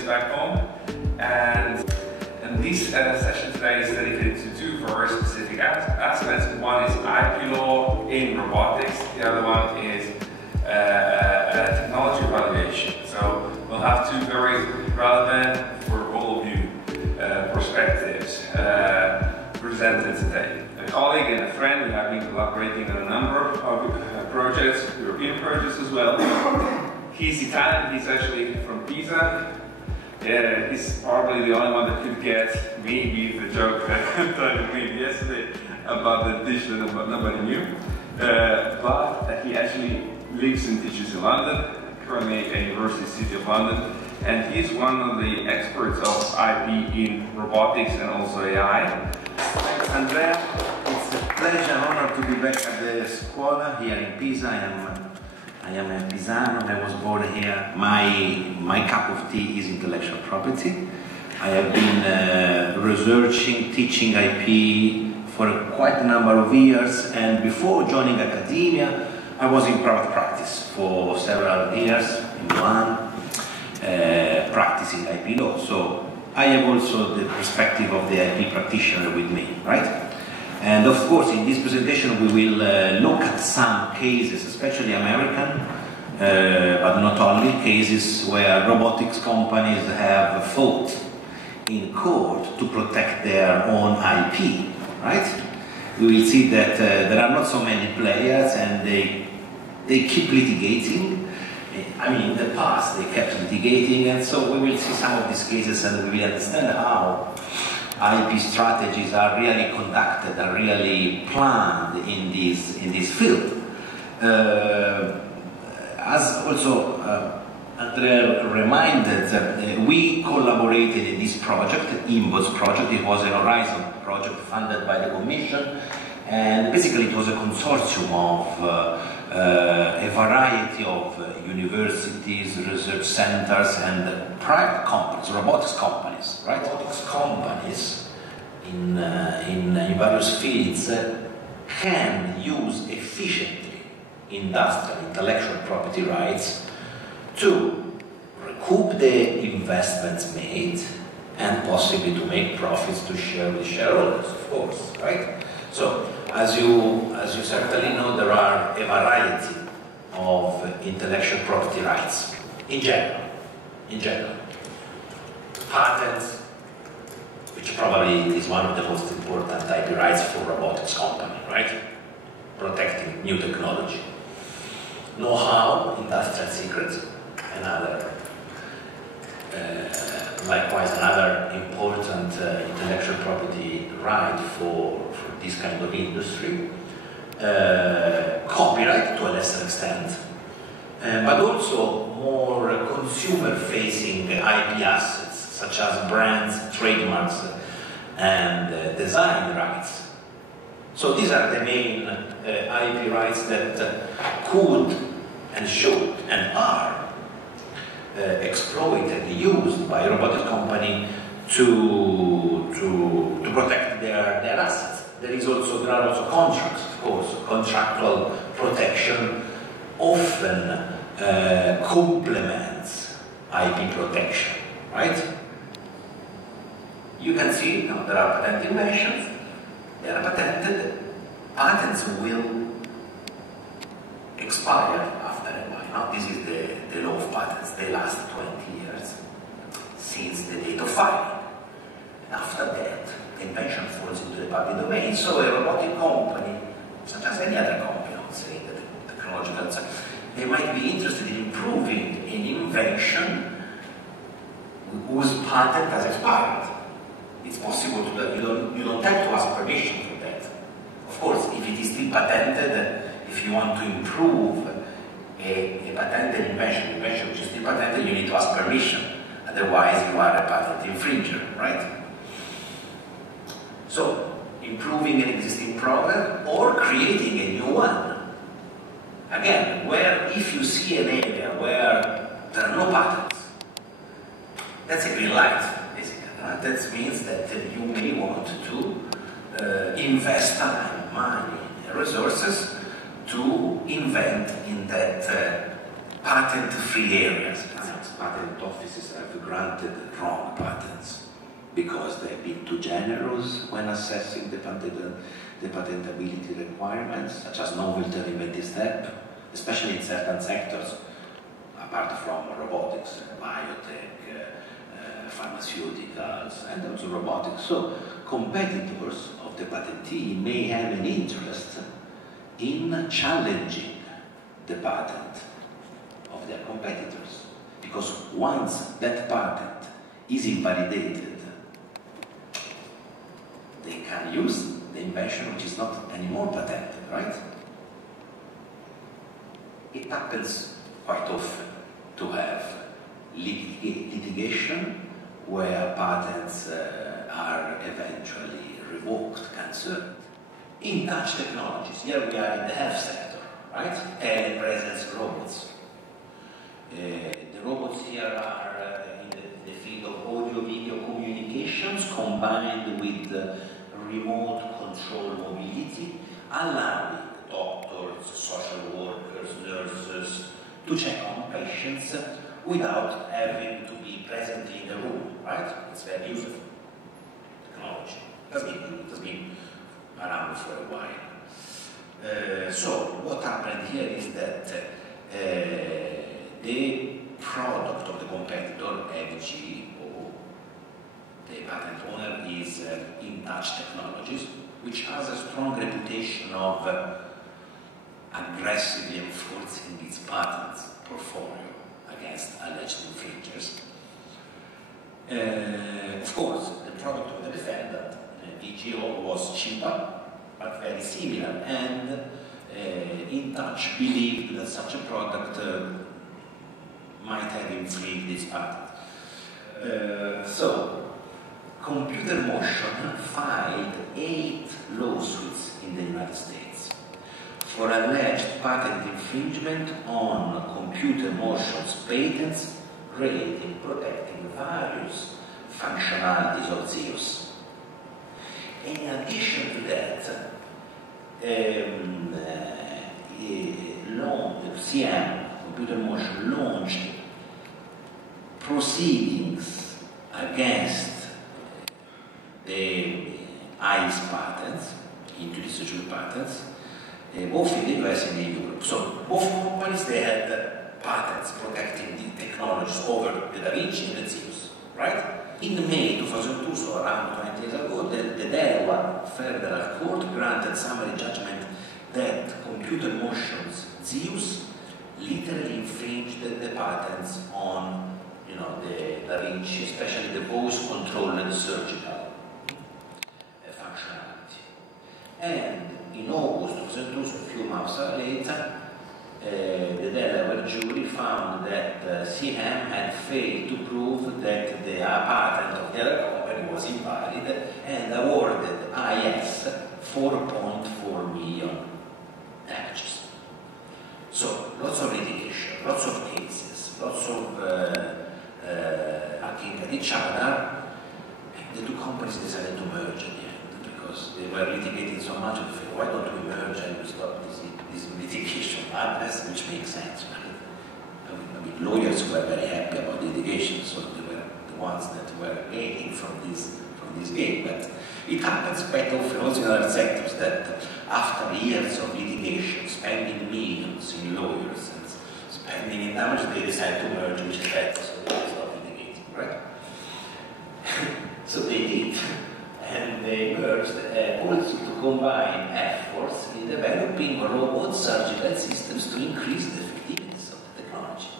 this back home. And this session today is dedicated to two very specific aspects. One is IP law in robotics, the other one is technology evaluation. So we'll have two very relevant for all of you perspectives presented today. A colleague and a friend, we have been collaborating on a number of projects, European projects as well. He's Italian, he's actually from Pisa. He's probably the only one that could get me with the joke that I made yesterday about the dish that nobody knew. But he actually lives and teaches in London, currently at University City of London, and he's one of the experts of IP in robotics and also AI. Thanks, Andrea. It's a pleasure and honor to be back at the scuola here in Pisa. I am a Pisano. I was born here. My cup of tea is intellectual property. I have been researching, teaching IP for quite a number of years, and before joining academia, I was in private practice for several years in Milan, practicing IP law. So I have also the perspective of the IP practitioner with me, right? And of course, in this presentation, we will look at some cases, especially American, but not only, cases where robotics companies have fought in court to protect their own IP, right? We will see that there are not so many players and they keep litigating. I mean, in the past, they kept litigating, and so we will see some of these cases and we will understand how IP strategies are really conducted, are really planned in this field. As also Andrea reminded, we collaborated in this project, IMBOS project. It was a Horizon project funded by the Commission, and basically it was a consortium of a variety of universities, research centers, and private companies, robotics companies, right? Robotics companies in various fields can use efficiently industrial intellectual property rights to recoup the investments made and possibly to make profits to share with shareholders, of course, right? So, as you certainly know, there are a variety of intellectual property rights in general. Patents, which probably is one of the most important IP rights for robotics company, right? Protecting new technology. Know-how, industrial secrets, another, likewise another important intellectual property right for this kind of industry. Copyright to a lesser extent, but also more consumer-facing IP assets such as brands, trademarks, and design rights. So these are the main IP rights that could and should and are exploited, used by a robotic company to protect their assets. There are also contracts, of course. Contractual protection often complements IP protection, right? You can see now there are patent inventions. They are patented. Patents will expire after a while. Now, this is the law of patents. They last 20 years since the date of filing. And after that, the invention falls into the public domain. So a robotic company, such as any other company, I would say, the technological side, they might be interested in improving an invention whose patent has expired. It's possible to that. You don't have to ask permission for that. Of course, if it is still patented, if you want to improve a patented invention which is still patented, you need to ask permission. Otherwise, you are a patent infringer, right? So, improving an existing product or creating a new one. Again, where if you see an area where there are no patents, that's a green light, basically. Right? That means that you may want to invest time, money, resources to invent in that patent-free areas. Patent offices have granted wrong patents because they've been too generous when assessing the patentability requirements, such as novelty and inventive step, especially in certain sectors, apart from robotics, biotech, pharmaceuticals, and also robotics. So competitors of the patentee may have an interest in challenging the patent of their competitors, because once that patent is invalidated, they can use the invention which is not anymore patented, right? It happens quite often to have litigation where patents are eventually revoked, cancelled. In touch technologies, here we are in the health sector, right? Telepresence robots. The robots here are in the field of audio-video communications combined with remote control mobility, allowing doctors, social workers, nurses to check on patients without having to be present in the room, right? It's very useful technology. It has been around for a while. So what happened here is that the product of the competitor, FG, or the patent owner, is In Touch Technologies, which has a strong reputation of aggressively enforcing its patents portfolio against alleged infringers. Of course, the product of the defendant, VGO, was cheaper, but very similar, and In Touch believed that such a product might have infringed its patent. So, Computer Motion filed 8 lawsuits in the United States for alleged patent infringement on Computer Motion's patents relating protecting various functionalities of Zeus. In addition to that, CM, Computer Motion, launched proceedings against the ICE patents, intellectual patents, both in the US and in Europe. So both companies, they had patents protecting the technologies over the Da Vinci and the Zeus, right? In May 2002, so around 20 years ago, the Delaware Federal Court granted summary judgment that Computer Motion's Zeus literally infringed the patents on, the Da Vinci, especially the voice-controlled surgical functionality. And in August 2002, so a few months later, the Delaware jury found that CM had failed to prove that the patent of the other company was invalid and awarded IS 4.4 million damages. So, lots of litigation, lots of cases, lots of hacking at each other, and the two companies decided to merge at the end because they were litigating so much. Why don't we merge and we stop this litigation madness, which makes sense, right? I mean, lawyers were very happy about litigation, so they were the ones that were gaining from this game. But it happens quite often also in other sectors that after years of litigation, spending millions in lawyers and spending in damage, they decide to merge, which is better, so they stop litigating, right? So they did. And they merged also to combine efforts in developing robot surgical systems to increase the effectiveness of the technology.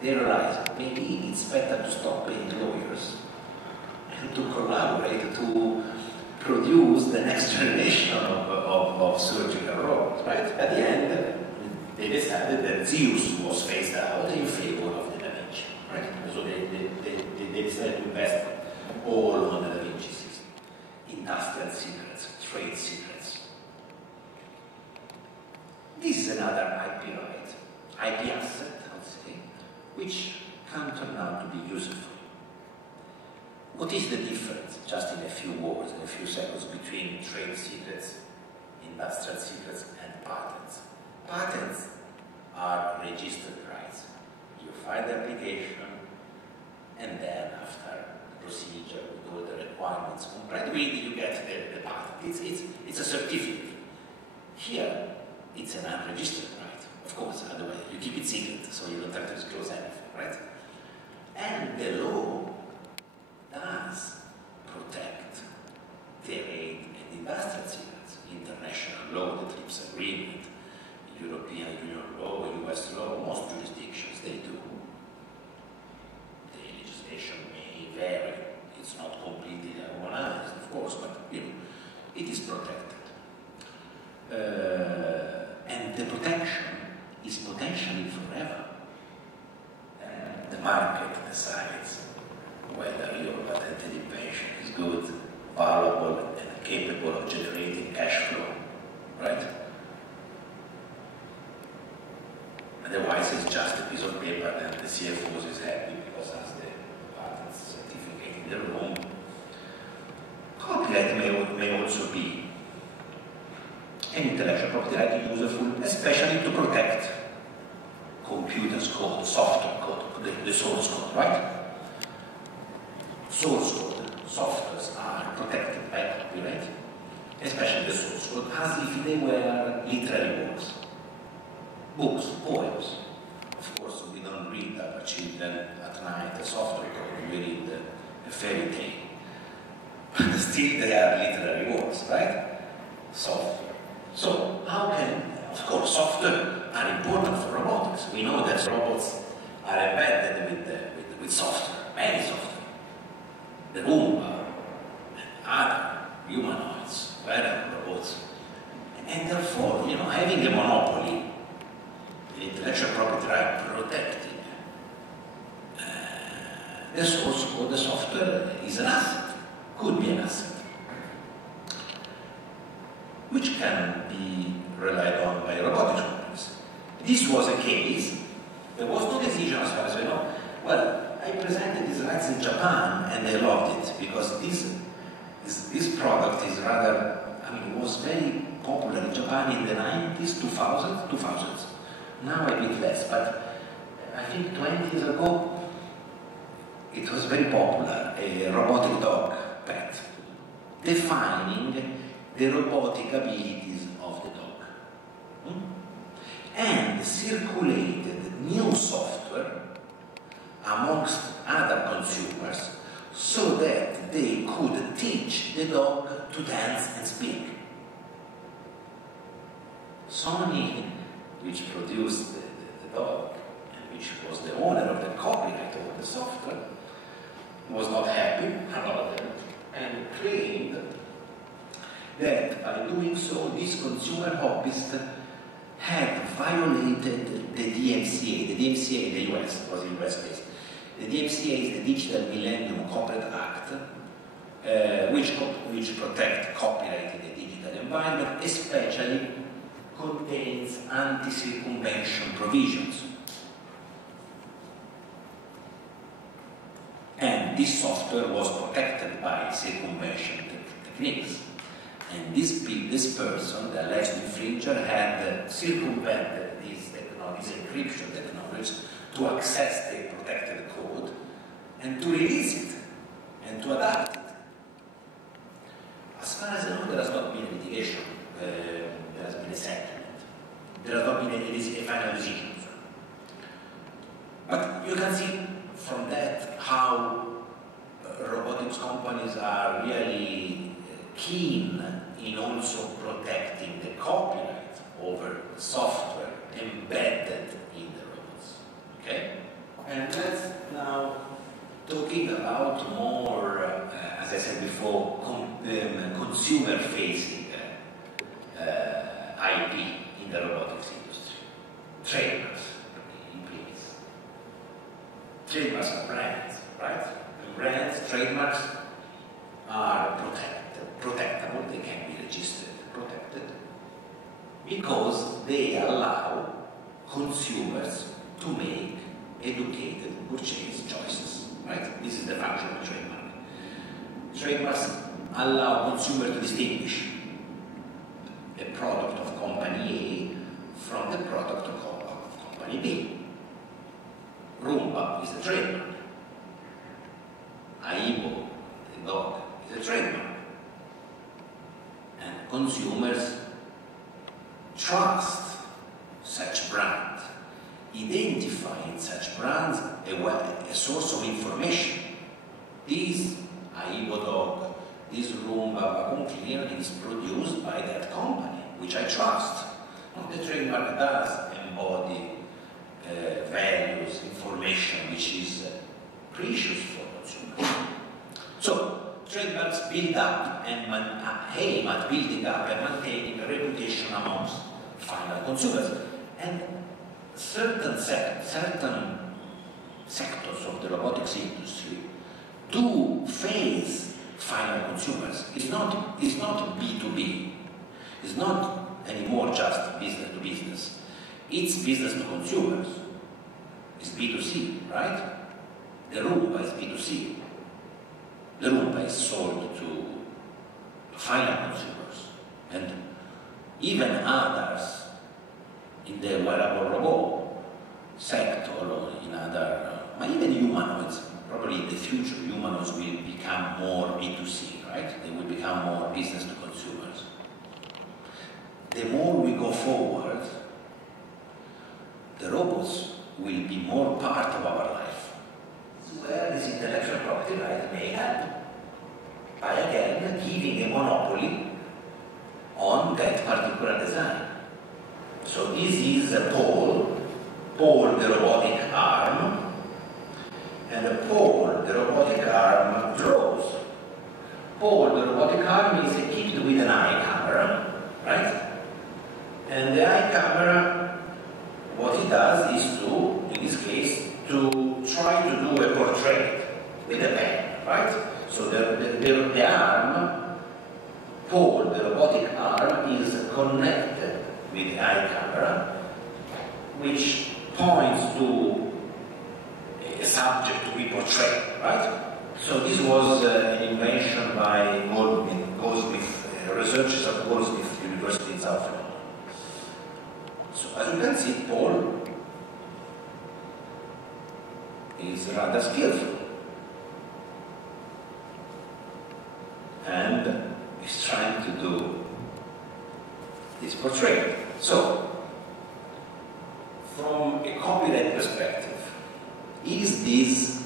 They realized maybe it's better to stop paying lawyers and to collaborate to produce the next generation of surgical robots, right? At the end, they decided that Zeus was phased out in favor of the Da Vinci, right? So they decided to invest all on the Da Vinci system. Industrial secrets, trade secrets. This is another IP right, IP asset, I would say, which can turn out to be useful. What is the difference, just in a few words, in a few seconds, between trade secrets, industrial secrets, and patents? Patents are registered rights. You file the application, and then after the procedure with all the requirements complied with, you get the patent. It's a certificate. Here, it's an unregistered right. Of course, otherwise you keep it secret, so you don't have to disclose anything, right? And the law does protect trade and industrial secrets. International law, the TRIPS agreement, European Union law, US law, most jurisdictions, they do. The legislation may vary. It's not completely harmonized, of course, but you know, it is protected. And the protection is potentially forever. The market decides whether your patented invention is good, valuable, and capable of generating cash flow, right? Otherwise, it's just a piece of paper and the CFO is happy because has the patent certificate in the room. Copyright may also be an intellectual property right useful, especially to protect computers code, software code, the source code, right? Source code, softwares are protected by copyright, especially the source code, as if they were literary works. Books, poems. Of course, we don't read our children at night a software code, we read a fairy tale. But still they are literary works, right? Software. So, how can, of course, software are important for robotics. We know that robots are embedded with software, many software. The Roomba, and other humanoids, wearable robots. And therefore, you know, having a monopoly, the intellectual property right protecting the source code, the software is an asset, could be an asset, which can be relied on by robotics companies. This was a case, there was no decision as far as we know. Well, I presented these rights in Japan and they loved it because this product is rather, I mean, it was very popular in Japan in the 90s, 2000s. Now a bit less, but I think 20 years ago it was very popular, a robotic dog pet, defining the robotic abilities of the dog. And circulated new software amongst other consumers so that they could teach the dog to dance and speak. Sony, which produced the dog and which was the owner of the copyright of the software, was not happy about that and claimed that by doing so, this consumer hobbyist had violated the DMCA. The DMCA in the US was in US based. The DMCA is the Digital Millennium Copyright Act, which protects copyright in the digital environment, especially contains anti-circumvention provisions. And this software was protected by circumvention techniques. And this person, the alleged infringer, had circumvented these encryption technologies to access the protected code and to release it and to adapt it. As far as I know, there has not been a litigation. There has been a settlement. There has not been a final decision. But you can see from that how robotics companies are really keen in also protecting the copyright over software embedded in the robots. Okay? And let's now talking about more, as I said before, consumer-facing IP in the robotics industry. Trademarks, please. Trademarks are brands, right? And brands, trademarks are protectable, they can be registered, protected, because they allow consumers to make educated purchase choices, right? This is the function of a trademark. Trademarks allow consumers to distinguish the product of company A from the product of company may be. Roomba is a trademark. Aibo, the dog, is a trademark. And consumers trust such brands, identify in such brands a source of information. This Aibo dog, this Roomba vacuum cleaner is produced by that company, which I trust. The trademark does embody values, information, which is precious for consumers. So, trademarks build up and aim at building up and maintaining a reputation amongst final consumers. And certain sectors of the robotics industry do face final consumers. It's not B2B. It's not anymore just business to business. It's business to consumers. It's B2C, right? The Roomba is B2C. The Roomba is sold to final consumers. And even others in the wearable robot sector or in other, even humanoids, probably in the future, humanoids will become more B2C, right? They will become more business to consumers. The more we go forward, the robots will be more part of our life. Where this intellectual property right may help by again giving a monopoly on that particular design. So this is a Paul the robotic arm, and Paul the robotic arm draws. Paul the robotic arm is equipped with an eye camera, right? And the eye camera, what it does is to, in this case, to try to do a portrait with a pen, right? So the arm, Paul, the robotic arm, is connected with the eye camera, which points to a subject to be portrayed, right? So this was an invention by Goldsmith, researchers at Goldsmith University in South Africa. So as you can see, Paul is rather skillful and is trying to do this portrait. So, from a copyright perspective, is this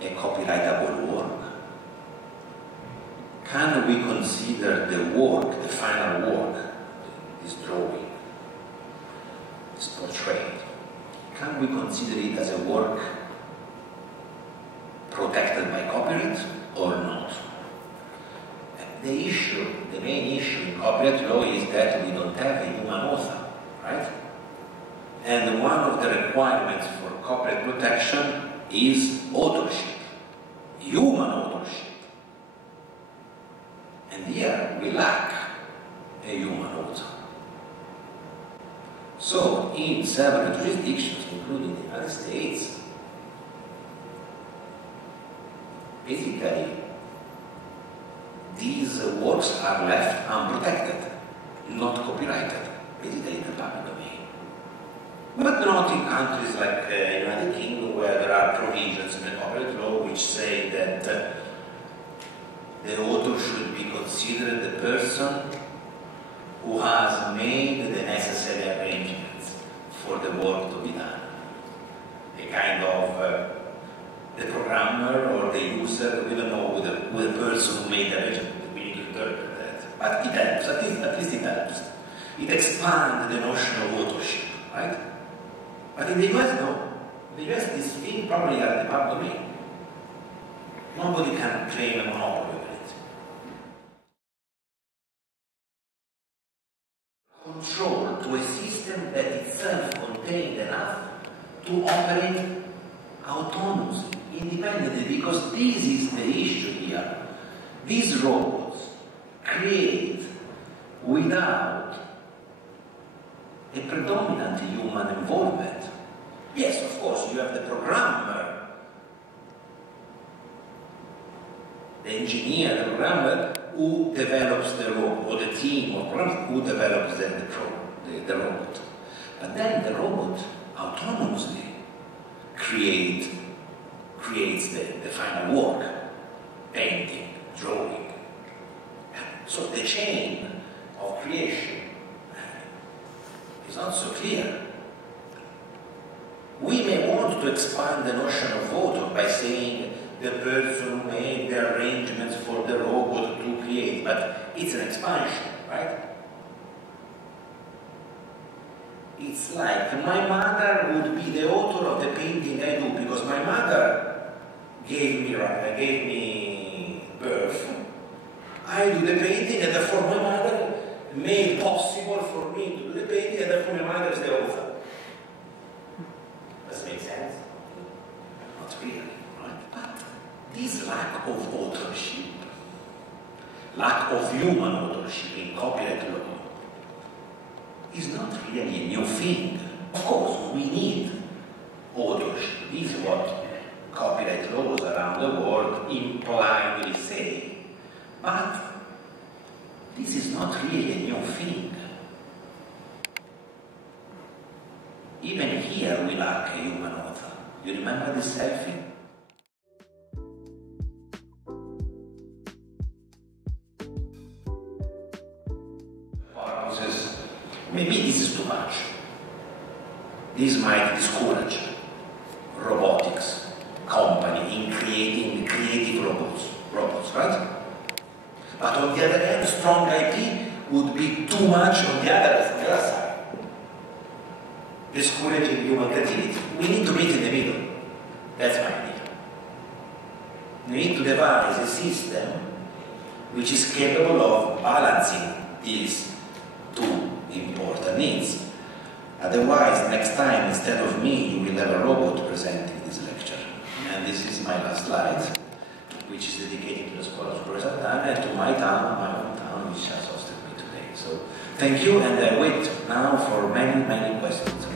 a copyrightable work? Can we consider the work, the final work, this drawing, this portrait, can we consider it as a work protected by copyright or not? The main issue in copyright law is that we don't have a human author, right? And one of the requirements for copyright protection is authorship, human authorship. And here we lack a human author. So, in several jurisdictions, including the United States, basically, these works are left unprotected, not copyrighted, basically in the public domain. But not in countries like the United Kingdom, where there are provisions in the copyright law which say that the author should be considered the person who has made the necessary arrangements for the work to be done. A kind of the programmer or the user, we don't know who the person who made the arrangement. We need to interpret that. But it helps, at least it helps. It expands the notion of authorship, right? But in the US, no. In the US, this thing probably are the public domain. Nobody can claim a monopoly over it. Control to a system that itself contained enough to operate autonomously, independently, because this is the issue here. These robots create without a predominant human involvement. Yes, of course, you have the programmer, the engineer, the programmer who develops the robot, or the team of programmers who develops the robot. But then the robot autonomously creates the final work, painting, drawing. So the chain of creation is not so clear. We may want to expand the notion of author by saying the person who made the arrangements for the robot to create, but it's an expansion, right? It's like my mother would be the author of the painting I do because my mother gave me birth. I do the painting and therefore my mother made possible for me to do the painting and therefore my mother is the author. Does it make sense? Not really, right? But this lack of authorship, lack of human authorship in copyright law is not really a new thing. Of course, we need authorship. This is what copyright laws around the world impliedly say. But this is not really a new thing. Even here we lack a human author. You remember this selfie? Purposes. Maybe this is too much. This might discourage robotics company in creating creative robots, right? But on the other hand, strong IP would be too much on the other side, discouraging human creativity. We need to meet in the middle. That's my idea. We need to devise a system which is capable of balancing these two important needs. Otherwise, next time, instead of me, you will have a robot presenting this lecture. And this is my last slide, which is dedicated to the Scholar of Rosattana and to my town, my hometown, which has hosted me today. So, thank you, and I wait now for many, many questions.